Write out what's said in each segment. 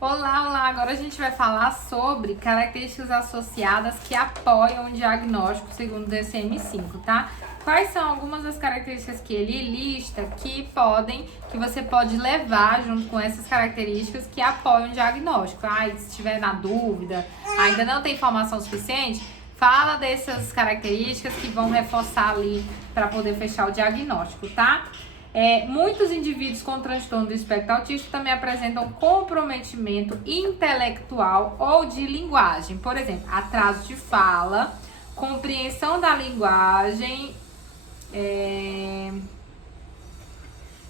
Olá, olá! Agora a gente vai falar sobre características associadas que apoiam o diagnóstico segundo o DSM-5, tá? Quais são algumas das características que ele lista que você pode levar junto com essas características que apoiam o diagnóstico? Se estiver na dúvida, ainda não tem informação suficiente, fala dessas características que vão reforçar ali para poder fechar o diagnóstico, tá? Muitos indivíduos com transtorno do espectro autista também apresentam comprometimento intelectual ou de linguagem. Por exemplo, atraso de fala, compreensão da linguagem.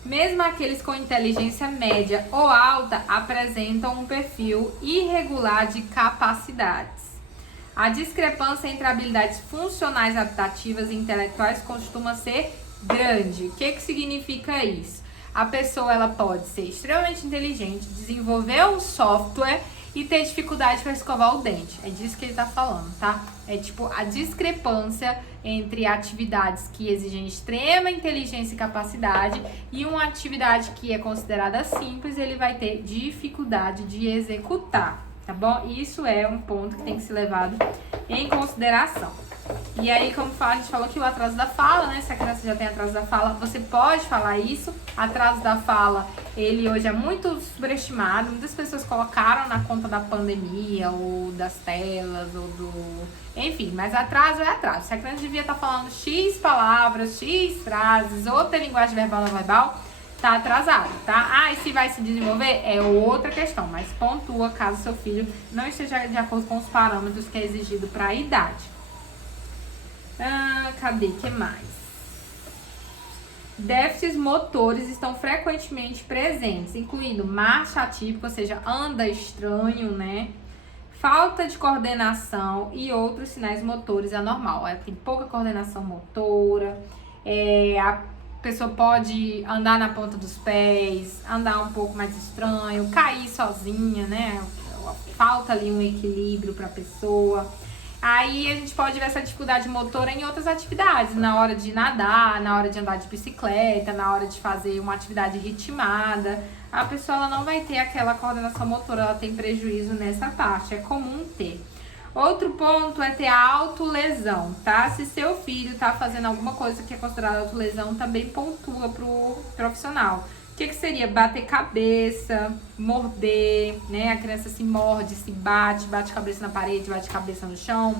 Mesmo aqueles com inteligência média ou alta apresentam um perfil irregular de capacidades. A discrepância entre habilidades funcionais, adaptativas e intelectuais costuma ser grande. O que significa isso? A pessoa ela pode ser extremamente inteligente, desenvolver um software e ter dificuldade para escovar o dente. É disso que ele está falando, tá? É tipo a discrepância entre atividades que exigem extrema inteligência e capacidade e uma atividade que é considerada simples, ele vai ter dificuldade de executar, tá bom? Isso é um ponto que tem que ser levado em consideração. E aí, como a gente falou que o atraso da fala, né? Se a criança já tem atraso da fala, você pode falar isso. Atraso da fala, ele hoje é muito superestimado. Muitas pessoas colocaram na conta da pandemia, ou das telas, ou do... Enfim, mas atraso é atraso. Se a criança devia estar falando X palavras, X frases, ou ter linguagem verbal não verbal, tá atrasado, tá? E se vai se desenvolver é outra questão, mas pontua caso seu filho não esteja de acordo com os parâmetros que é exigido para a idade. Cadê? Que mais? Déficits motores estão frequentemente presentes, incluindo marcha atípica, ou seja, anda estranho, né? Falta de coordenação e outros sinais motores anormal. Tem pouca coordenação motora, a pessoa pode andar na ponta dos pés, andar um pouco mais estranho, cair sozinha, né? Falta ali um equilíbrio para a pessoa. Aí a gente pode ver essa dificuldade motora em outras atividades, na hora de nadar, na hora de andar de bicicleta, na hora de fazer uma atividade ritmada. A pessoa ela não vai ter aquela coordenação motora, ela tem prejuízo nessa parte, é comum ter. Outro ponto é ter a autolesão, tá? Se seu filho tá fazendo alguma coisa que é considerada autolesão, também pontua pro profissional. O que seria? Bater cabeça, morder, né? A criança se morde, se bate cabeça na parede, bate cabeça no chão.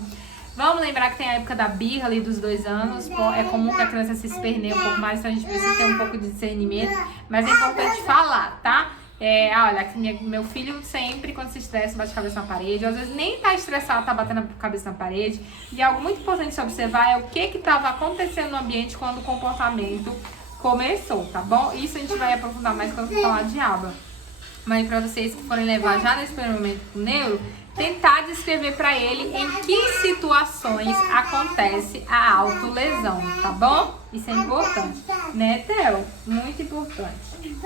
Vamos lembrar que tem a época da birra ali dos 2 anos. É comum que a criança se esperneie um pouco mais, então a gente precisa ter um pouco de discernimento. Mas é importante falar, tá? Olha, meu filho sempre, quando se estressa, bate a cabeça na parede. Às vezes nem tá estressado, tá batendo a cabeça na parede. E algo muito importante se observar é o que estava acontecendo no ambiente quando o comportamento começou, tá bom? Isso a gente vai aprofundar mais quando for falar de aba. Mas pra vocês que forem levar já nesse primeiro momento pro neuro, tentar descrever pra ele em que situações acontece a autolesão, tá bom? Isso é importante, né, Theo? Muito importante.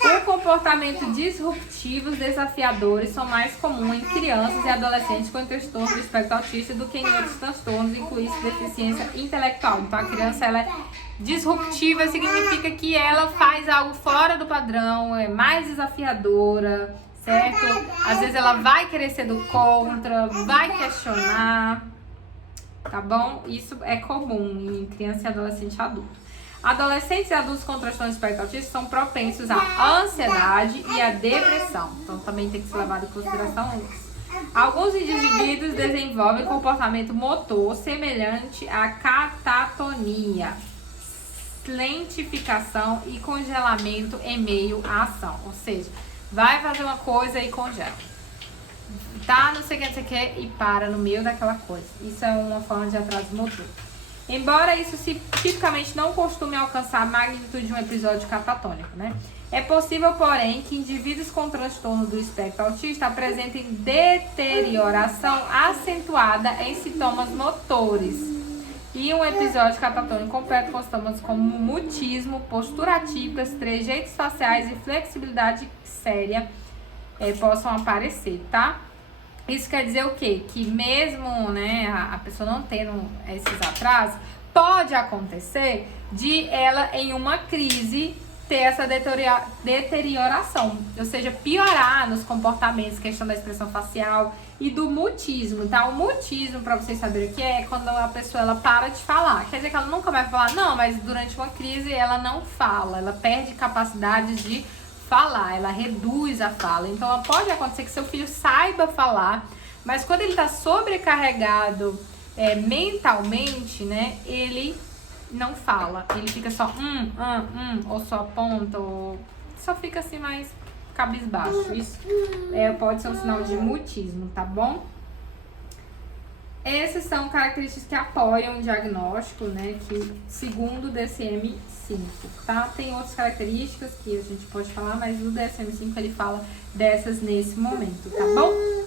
O comportamento disruptivos desafiadores são mais comuns em crianças e adolescentes com transtorno do espectro autista do que em outros transtornos, incluindo deficiência intelectual. Então a criança ela é disruptiva, significa que ela faz algo fora do padrão, é mais desafiadora, certo? Às vezes ela vai querer ser do contra, vai questionar, tá bom? Isso é comum em criança e adolescente adulto. Adolescentes e adultos com transtorno do espectro autista são propensos à ansiedade e à depressão. Então também tem que ser levado em consideração isso. Alguns indivíduos desenvolvem comportamento motor semelhante à catatonia, lentificação e congelamento em meio à ação. Ou seja, vai fazer uma coisa e congela. Tá, não sei o que, e para no meio daquela coisa. Isso é uma forma de atraso motor. Embora isso tipicamente não costume alcançar a magnitude de um episódio catatônico, né? É possível, porém, que indivíduos com transtorno do espectro autista apresentem deterioração acentuada em sintomas motores. E um episódio catatônico completo com sintomas como mutismo, postura atípica, trejeitos faciais e flexibilidade séria possam aparecer, tá? Isso quer dizer o quê? Que mesmo, né, a pessoa não tendo esses atrasos, pode acontecer de ela em uma crise ter essa deterioração, ou seja, piorar nos comportamentos, questão da expressão facial e do mutismo, tá? O mutismo, pra vocês saberem o que é quando a pessoa ela para de falar. Quer dizer que ela nunca vai falar? Não, mas durante uma crise ela não fala, ela perde capacidade de falar, ela reduz a fala. Então pode acontecer que seu filho saiba falar, mas quando ele tá sobrecarregado mentalmente, né, ele não fala, ele fica só ou só aponta, ou só fica assim mais cabisbaixo. Isso pode ser um sinal de mutismo, tá bom? Essas são características que apoiam o diagnóstico, né, que segundo o DSM-5, tá? Tem outras características que a gente pode falar, mas o DSM-5 ele fala dessas nesse momento, tá bom?